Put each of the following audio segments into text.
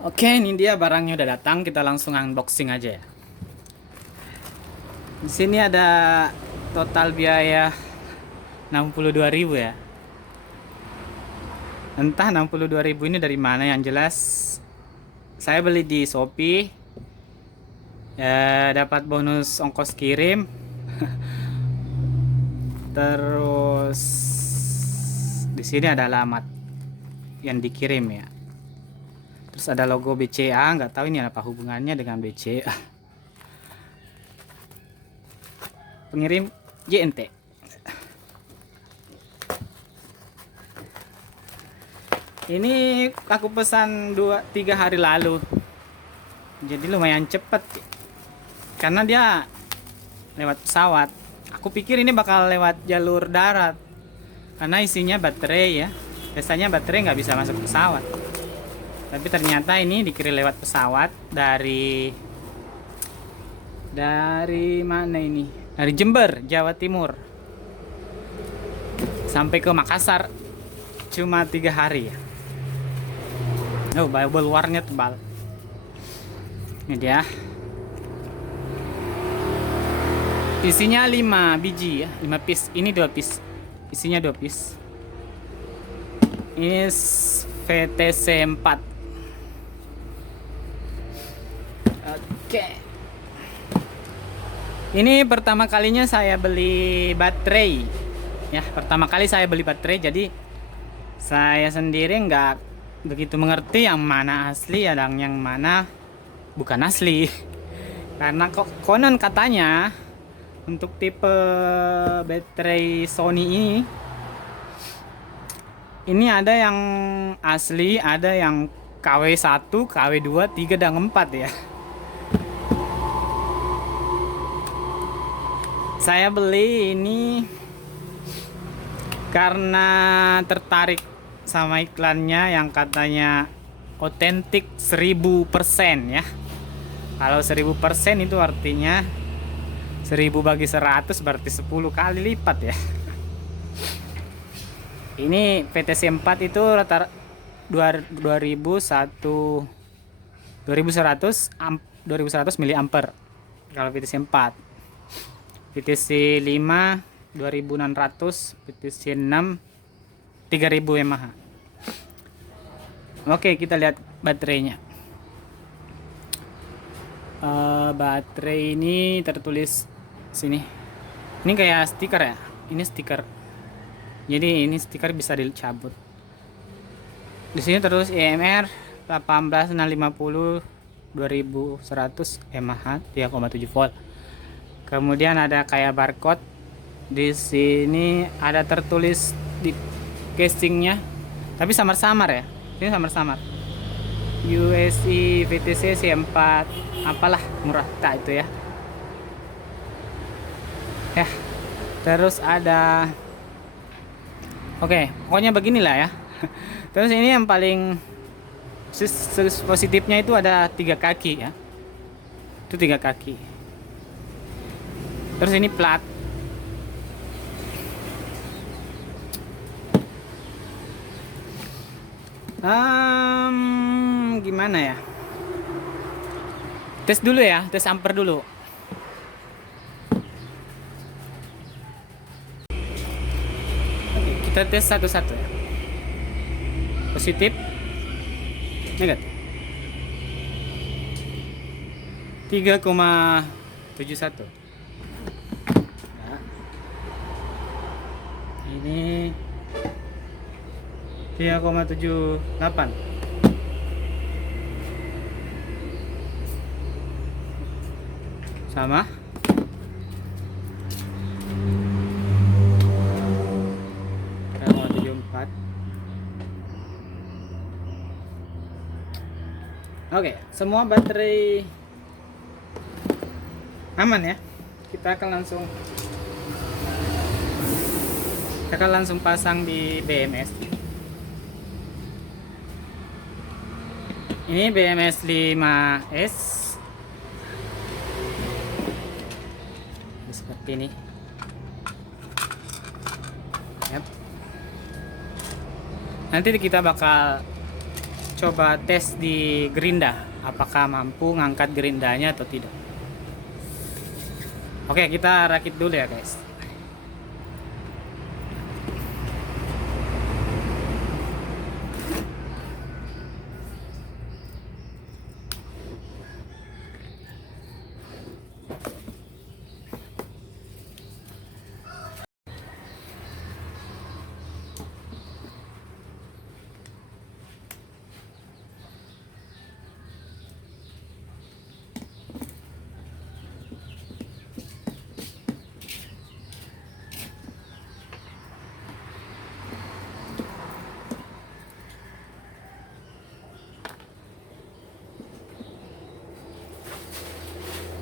Oke, ini dia barangnya udah datang. Kita langsung unboxing aja ya. Di sini ada total biaya 62.000 ya. Entah 62.000 ini dari mana, yang jelas saya beli di Shopee. Ya, dapat bonus ongkos kirim. Terus di sini ada alamat yang dikirim ya. Terus ada logo BCA, nggak tahu ini apa hubungannya dengan BCA. Pengirim JNT. Ini aku pesan 2-3 hari lalu. Jadi lumayan cepet karena dia lewat pesawat. Aku pikir ini bakal lewat jalur darat karena isinya baterai ya. Biasanya baterai nggak bisa masuk pesawat. Tapi ternyata ini dikirim lewat pesawat dari mana ini? Dari Jember, Jawa Timur. Sampai ke Makassar cuma 3 hari ya. Oh, bubble luarnya tebal. Ini dia. Isinya 5 biji ya, 5 piece. Ini 2 piece. Isinya 2 piece. Ini VTC 4. Oke. Ini pertama kalinya saya beli baterai. Ya, pertama kali saya beli baterai, jadi saya sendiri nggak begitu mengerti yang mana asli dan yang mana bukan asli. Karena konon katanya untuk tipe baterai Sony ini ada yang asli, ada yang KW1, KW2, 3 dan 4 ya. Saya beli ini karena tertarik sama iklannya yang katanya otentik 1000% ya. Kalau 1000% itu artinya 1000 bagi 100 berarti 10 kali lipat ya. Ini VTC 4 itu rata 2100 mAh kalau VTC 4. VTC 5 2600, VTC 6 3000 mAh. Oke, kita lihat baterainya. Baterai ini tertulis sini. Ini kayak stiker ya. Ini stiker. Jadi ini stiker bisa dicabut. Di sini tertulis EMR 18650 2100 mAh 3,7 volt. Kemudian ada kayak barcode. Di sini ada tertulis di casingnya, tapi samar-samar ya. Ini samar-samar. USI VTC C4 apalah, murah tak itu ya. Ya. Terus ada pokoknya beginilah ya. Terus ini yang paling positifnya itu ada 3 kaki ya. Itu 3 kaki. Terus ini plat. Gimana ya? Tes dulu ya, tes ampere dulu. Oke, kita tes satu-satu ya. Positif, negatif. 3,71. Nah, ini 3,78. Sama. Oke, semua baterai aman ya. Kita akan langsung pasang di BMS. Ini BMS 5S. Seperti ini. Yep. Nanti kita bakal coba tes di gerinda, apakah mampu ngangkat gerindanya atau tidak. Oke, kita rakit dulu ya guys.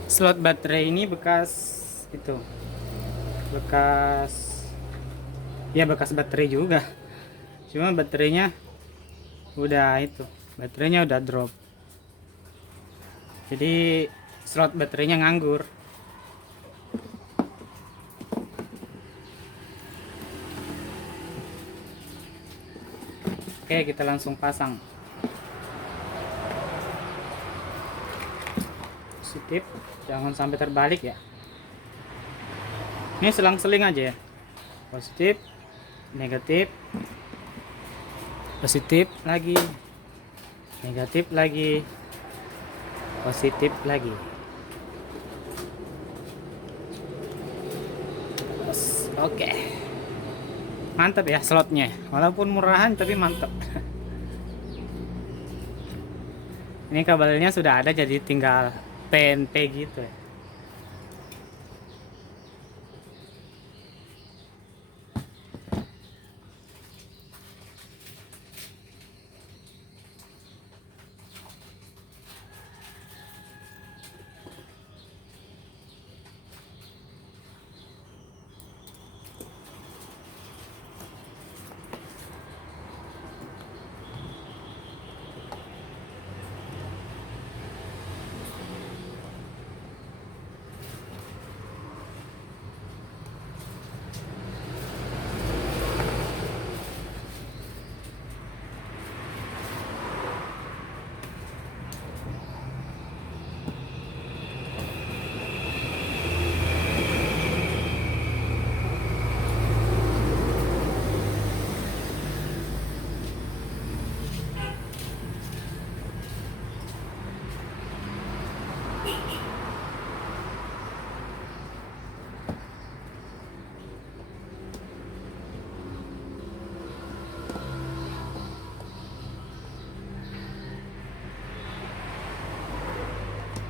Slot baterai ini bekas itu, bekas ya bekas baterai juga, cuma baterainya udah itu, baterainya udah drop, jadi slot baterainya nganggur. Oke, kita langsung pasang. Positif, jangan sampai terbalik ya. Ini selang-seling aja ya. Positif, negatif, positif lagi, negatif lagi, positif lagi. Oke, mantap ya slotnya, walaupun murahan tapi mantap. Ini kabelnya sudah ada, jadi tinggal PNP gitu ya.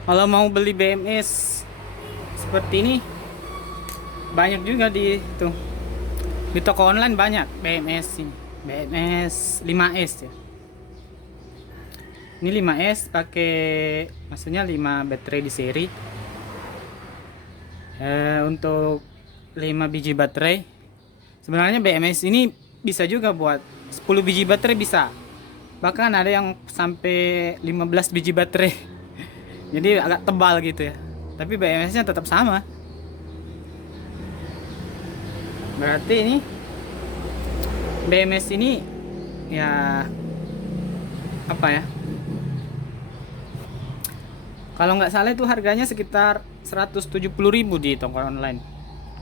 Kalau mau beli BMS seperti ini banyak juga di toko online, banyak BMS ini. BMS 5S ya. Ini 5S pakai, maksudnya 5 baterai di seri. Untuk 5 biji baterai. Sebenarnya BMS ini bisa juga buat 10 biji baterai bisa. Bahkan ada yang sampai 15 biji baterai. Jadi agak tebal gitu ya. Tapi BMS-nya tetap sama. Berarti ini BMS ini ya apa ya? Kalau nggak salah itu harganya sekitar 170.000 di toko online.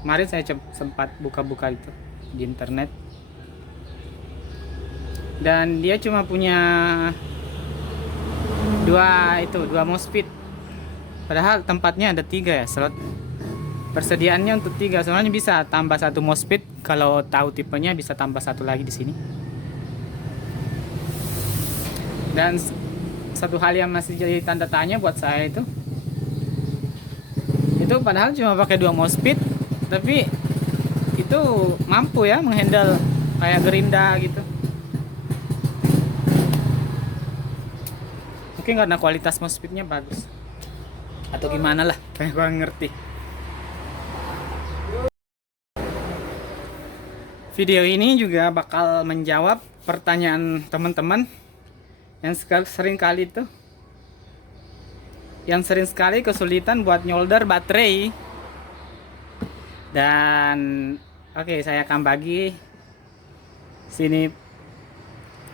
Kemarin saya sempat buka-buka itu di internet. Dan dia cuma punya dua MOSFET. Padahal tempatnya ada 3 ya slot. Persediaannya untuk 3. Soalnya bisa tambah 1 MOSFET, kalau tahu tipenya bisa tambah 1 lagi di sini. Dan satu hal yang masih jadi tanda tanya buat saya itu padahal cuma pakai 2 MOSFET, tapi itu mampu ya menghandle kayak gerinda gitu. Mungkin karena kualitas MOSFET-nya bagus atau gimana lah, kayak kurang ngerti. Video ini juga bakal menjawab pertanyaan teman-teman yang sering sekali kesulitan buat nyolder baterai. Dan oke, saya akan bagi sini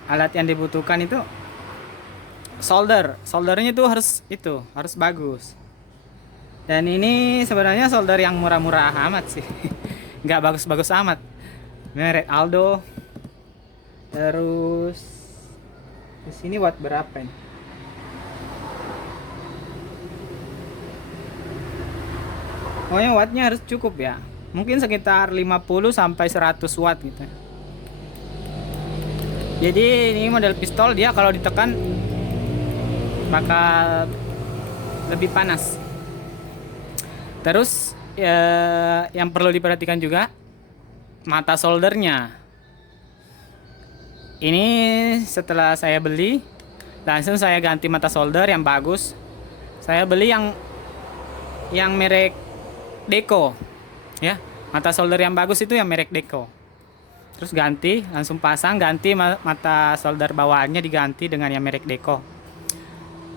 alat yang dibutuhkan itu. soldernya tuh harus bagus. Dan ini sebenarnya solder yang murah-murah amat sih. Nggak bagus-bagus amat. Merek Aldo. Terus di sini watt berapa ini? Pokoknya wattnya harus cukup ya. Mungkin sekitar 50 sampai 100 watt gitu. Jadi ini model pistol, dia kalau ditekan bakal lebih panas. Terus yang perlu diperhatikan juga mata soldernya. Ini setelah saya beli, langsung saya ganti mata solder yang bagus. Saya beli yang merek Deco, ya. Mata solder yang bagus itu yang merek Deco. Terus ganti, langsung pasang, ganti mata solder bawaannya diganti dengan yang merek Deco.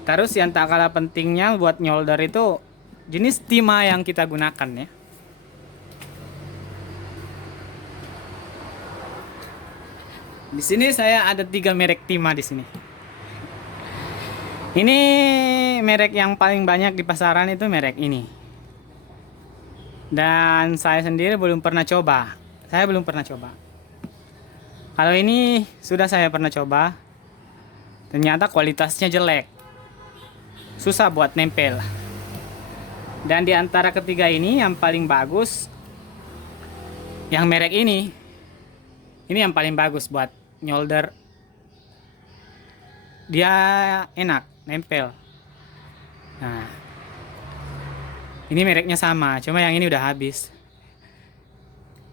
Terus yang tak kalah pentingnya buat nyolder itu jenis timah yang kita gunakan ya. Di sini saya ada 3 merek timah di sini. Ini merek yang paling banyak di pasaran itu merek ini. Dan saya sendiri belum pernah coba. Kalau ini sudah saya pernah coba. Ternyata kualitasnya jelek. Susah buat nempel. Dan di antara ketiga ini yang paling bagus yang merek ini. Ini yang paling bagus buat nyolder. Dia enak nempel. Nah, ini mereknya sama, cuma yang ini udah habis.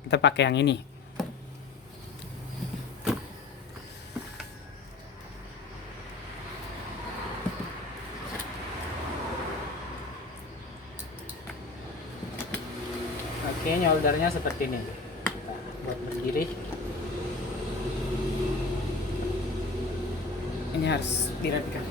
Kita pakai yang ini. Oke, nyoldernya seperti ini. Kita buat berdiri. Ini harus dirapikan.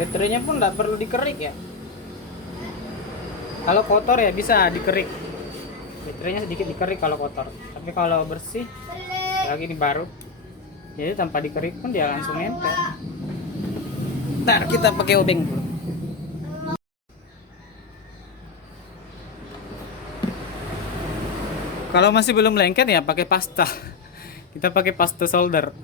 Baterainya pun nggak perlu dikerik ya. Kalau kotor ya bisa dikerik. Baterainya sedikit dikerik kalau kotor. Tapi kalau bersih, lagi ini baru. Jadi tanpa dikerik pun dia langsung nempel. Ntar kita pakai obeng dulu. Kalau masih belum lengket ya pakai pasta. Kita pakai pasta solder.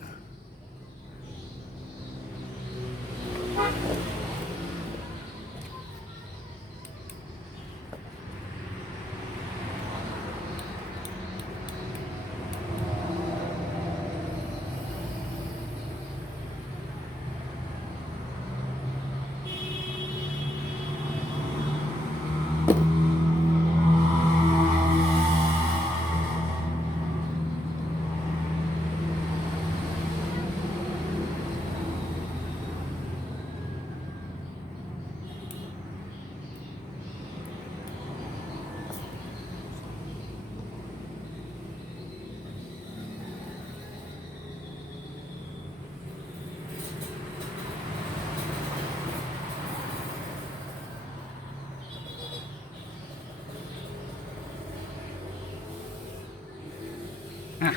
Nah,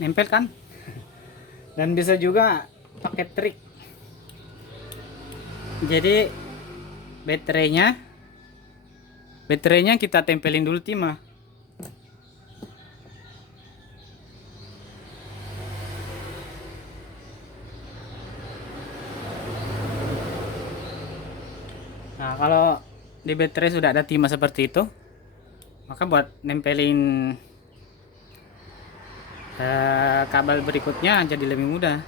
nempel kan? Dan bisa juga pakai trik. Jadi baterainya kita tempelin dulu timah. Nah, kalau di baterai sudah ada timah seperti itu, maka buat nempelin kabel berikutnya jadi lebih mudah.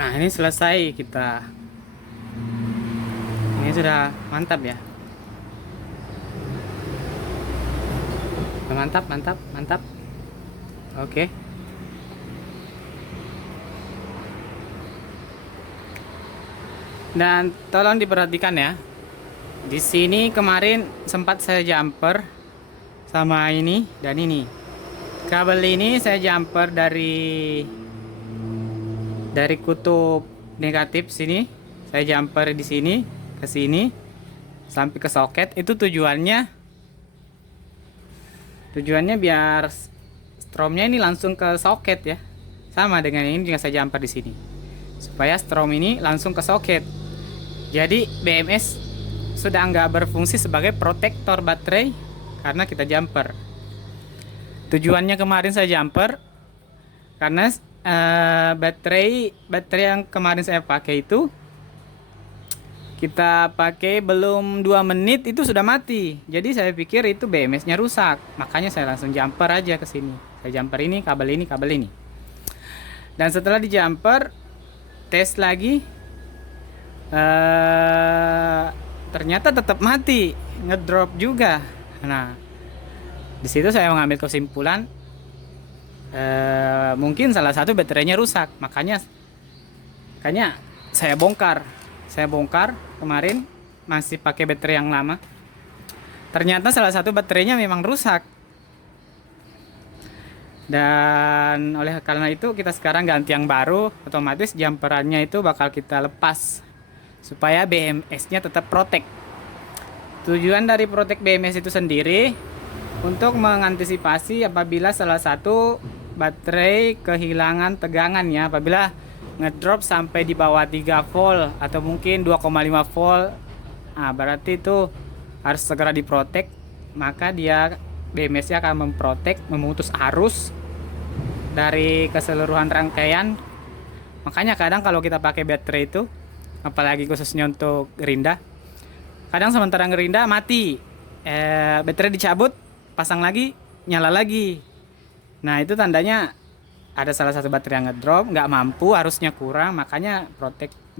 Nah, ini selesai kita. Ini sudah mantap ya. Mantap, mantap, mantap. Oke. Dan tolong diperhatikan ya. Di sini kemarin sempat saya jumper sama ini dan ini. Kabel ini saya jumper dari kutub negatif sini. Saya jumper di sini ke sini sampai ke soket. Itu tujuannya biar stromnya ini langsung ke soket ya. Sama dengan ini juga saya jumper di sini. Supaya strom ini langsung ke soket. Jadi BMS sudah nggak berfungsi sebagai protektor baterai karena kita jumper. Tujuannya kemarin saya jumper karena baterai yang kemarin saya pakai itu kita pakai belum 2 menit itu sudah mati. Jadi saya pikir itu BMS-nya rusak. Makanya saya langsung jumper aja ke sini. Saya jumper ini, kabel ini. Dan setelah di jumper, tes lagi, ternyata tetap mati, ngedrop juga. Nah, di situ saya mengambil kesimpulan mungkin salah satu baterainya rusak. Makanya saya bongkar kemarin masih pakai baterai yang lama. Ternyata salah satu baterainya memang rusak. Dan oleh karena itu kita sekarang ganti yang baru, otomatis jumperannya itu bakal kita lepas supaya BMS-nya tetap protek. Tujuan dari protek BMS itu sendiri untuk mengantisipasi apabila salah satu baterai kehilangan tegangan ya, apabila ngedrop sampai di bawah 3 volt atau mungkin 2,5 volt. Nah, berarti itu harus segera diprotek, maka dia BMS-nya akan memprotek, memutus arus dari keseluruhan rangkaian. Makanya kadang kalau kita pakai baterai itu, apalagi khususnya untuk gerinda, kadang sementara ngerinda mati, baterai dicabut, pasang lagi, nyala lagi. Nah, itu tandanya ada salah satu baterai yang ngedrop, nggak mampu, arusnya kurang, makanya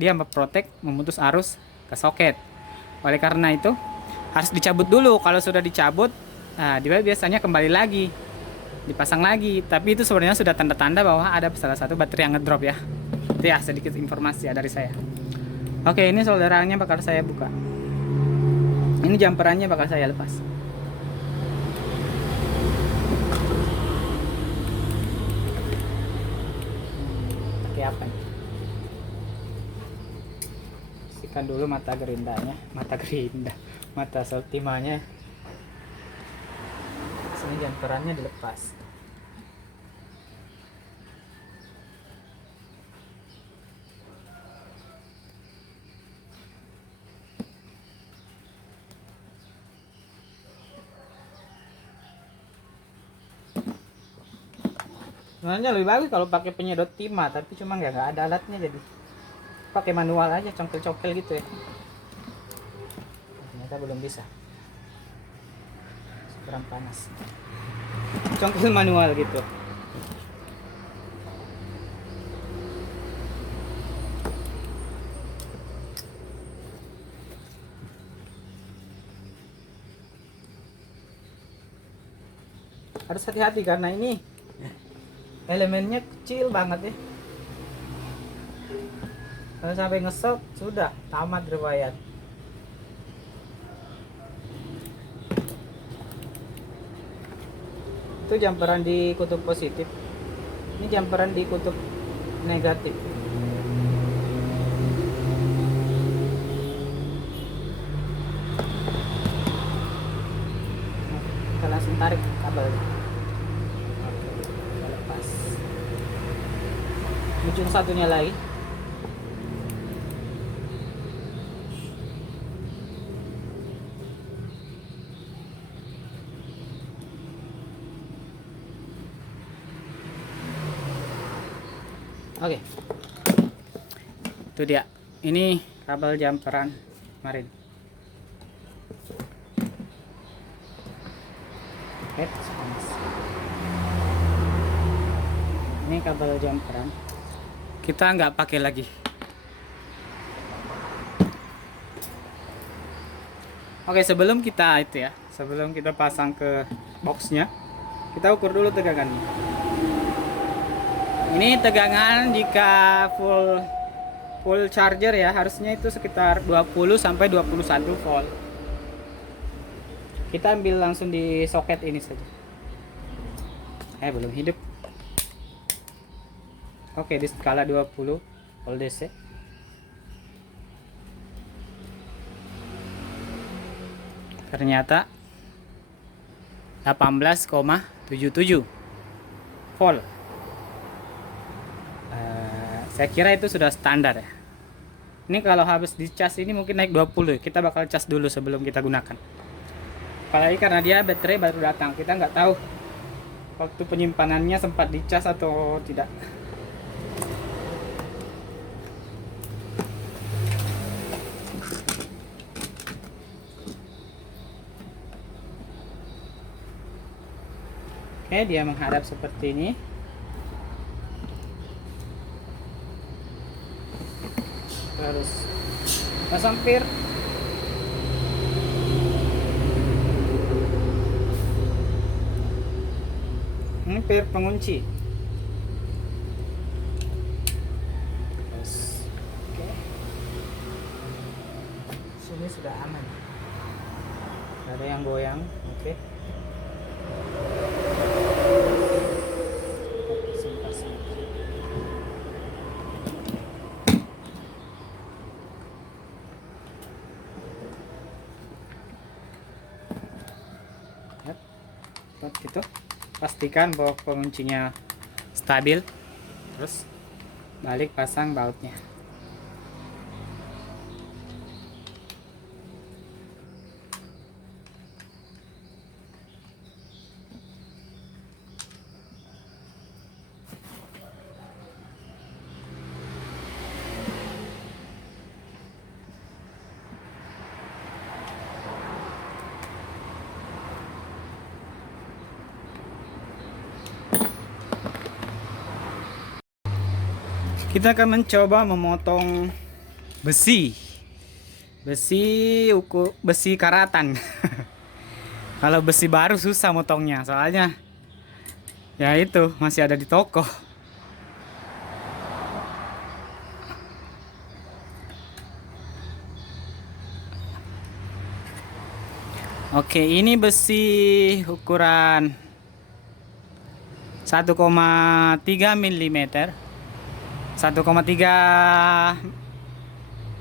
dia memprotek, memutus arus ke soket. Oleh karena itu harus dicabut dulu. Kalau sudah dicabut, nah dia biasanya kembali lagi, dipasang lagi. Tapi itu sebenarnya sudah tanda-tanda bahwa ada salah satu baterai yang ngedrop ya. Itu ya sedikit informasi ya dari saya. Oke, ini solderannya bakal saya buka. Ini jumperannya bakal saya lepas. Apa nih? Sikan dulu mata seltimanya. Sini jumperannya dilepas. Sebenarnya lebih bagus kalau pakai penyedot timah, tapi cuma nggak ada alatnya, jadi pakai manual aja, congkel-congkel gitu ya. Ternyata belum bisa, kurang panas, congkel manual gitu. Harus hati-hati karena ini elemennya kecil banget ya. Kalau sampai ngesot sudah tamat riwayat. Itu jumperan di kutub positif, ini jumperan di kutub negatif. Kita langsung tarik kabelnya. Ujung satunya lagi. Oke. Itu dia. Ini kabel jumperan kemarin. Ini kabel jumperan. kita nggak pakai lagi. Oke, sebelum kita pasang ke boxnya, kita ukur dulu tegangannya. Ini tegangan jika full charger ya, harusnya itu sekitar 20 sampai 21 volt. Kita ambil langsung di soket ini saja. Belum hidup. Oke, di skala 20 volt DC. Ternyata 18,77 volt. Saya kira itu sudah standar ya. Ini kalau habis dicas ini mungkin naik 20. Kita bakal cas dulu sebelum kita gunakan. Apalagi karena dia baterai baru datang, kita nggak tahu waktu penyimpanannya sempat dicas atau tidak. Oke, dia menghadap seperti ini. Terus pasang pir. Ini pir pengunci. Terus, oke. Sini sudah aman. Tidak ada yang goyang, oke. Gitu, pastikan bahwa penguncinya stabil, terus balik pasang bautnya. Kita akan mencoba memotong besi karatan. Kalau besi baru susah motongnya, soalnya ya itu masih ada di toko. Oke, ini besi ukuran 1,3 mm, 1,3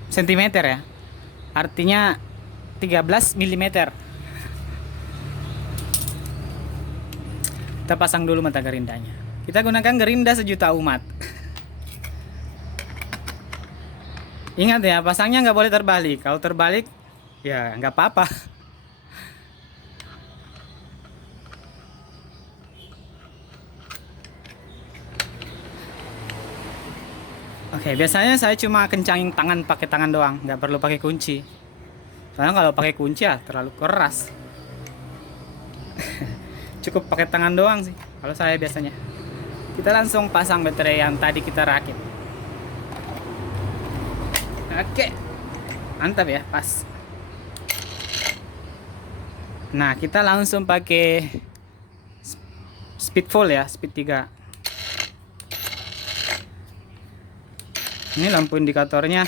cm ya, artinya 13 mm. Kita pasang dulu mata gerindanya. Kita gunakan gerinda sejuta umat. Ingat ya, pasangnya nggak boleh terbalik. Kalau terbalik ya nggak apa-apa. Oke, biasanya saya cuma kencangin tangan pakai tangan doang, nggak perlu pakai kunci. Soalnya kalau pakai kunci ya terlalu keras. Cukup pakai tangan doang sih kalau saya biasanya. Kita langsung pasang baterai yang tadi kita rakit. Oke, mantap ya, pas. Nah, kita langsung pakai speed full ya, speed 3. Ini lampu indikatornya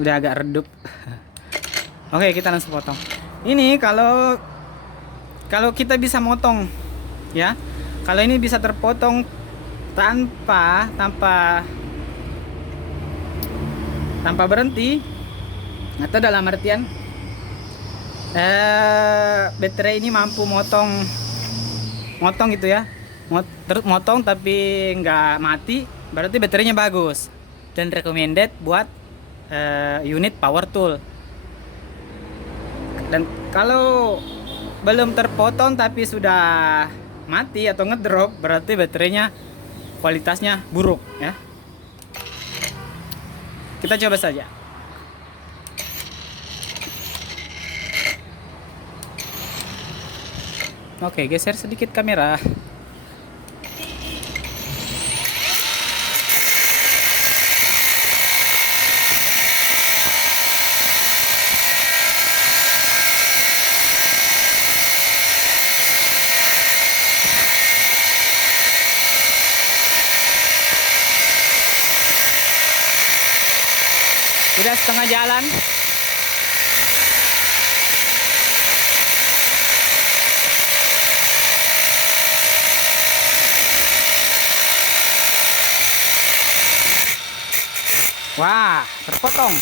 udah agak redup. Oke, kita langsung potong. Ini kalau kita bisa motong ya. Kalau ini bisa terpotong tanpa berhenti, atau dalam artian baterai ini mampu motong gitu ya, motong tapi nggak mati, berarti baterainya bagus dan recommended buat unit power tool. Dan kalau belum terpotong tapi sudah mati atau ngedrop, berarti baterainya kualitasnya buruk ya. Kita coba saja. Oke, geser sedikit kamera. Udah setengah jalan. Wah, terpotong.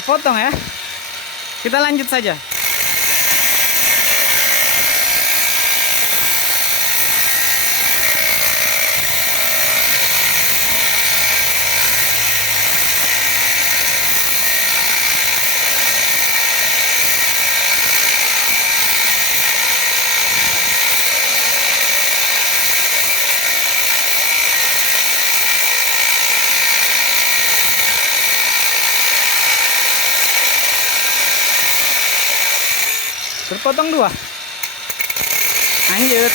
Terpotong ya. Kita lanjut saja. Terpotong 2. Lanjut.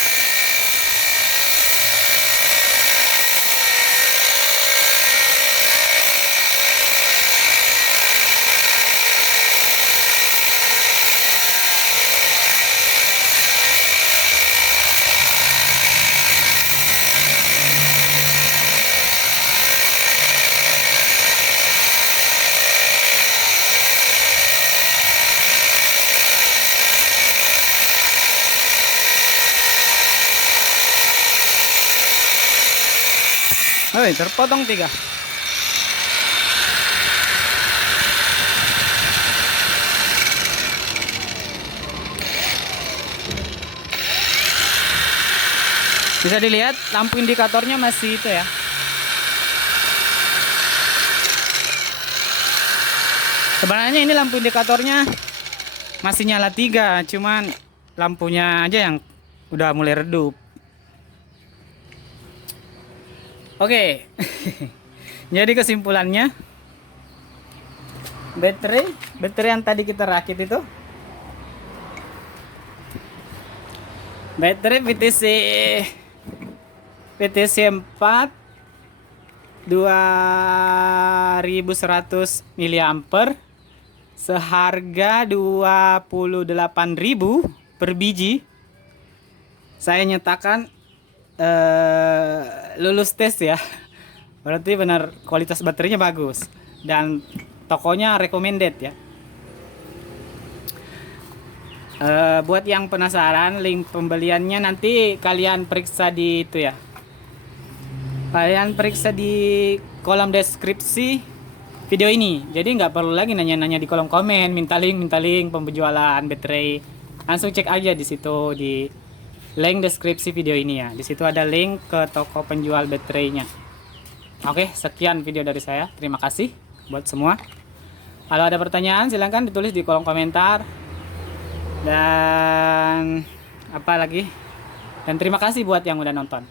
Hei, terpotong 3. Bisa dilihat lampu indikatornya masih itu ya. Sebenarnya ini lampu indikatornya masih nyala 3, cuman lampunya aja yang udah mulai redup. Oke. Jadi kesimpulannya, baterai yang tadi kita rakit itu, baterai PTC 4 2100 mAh seharga 28.000 per biji. Saya nyatakan lulus tes ya. Berarti benar kualitas baterainya bagus dan tokonya recommended ya. Buat yang penasaran, link pembeliannya nanti kalian periksa di itu ya. Kalian periksa di kolom deskripsi video ini. Jadi nggak perlu lagi nanya-nanya di kolom komen, minta link penjualan baterai. Langsung cek aja di situ di link deskripsi video ini ya. Di situ ada link ke toko penjual baterainya. Oke, sekian video dari saya. Terima kasih buat semua. Kalau ada pertanyaan silahkan ditulis di kolom komentar. Dan apa lagi? Dan terima kasih buat yang udah nonton.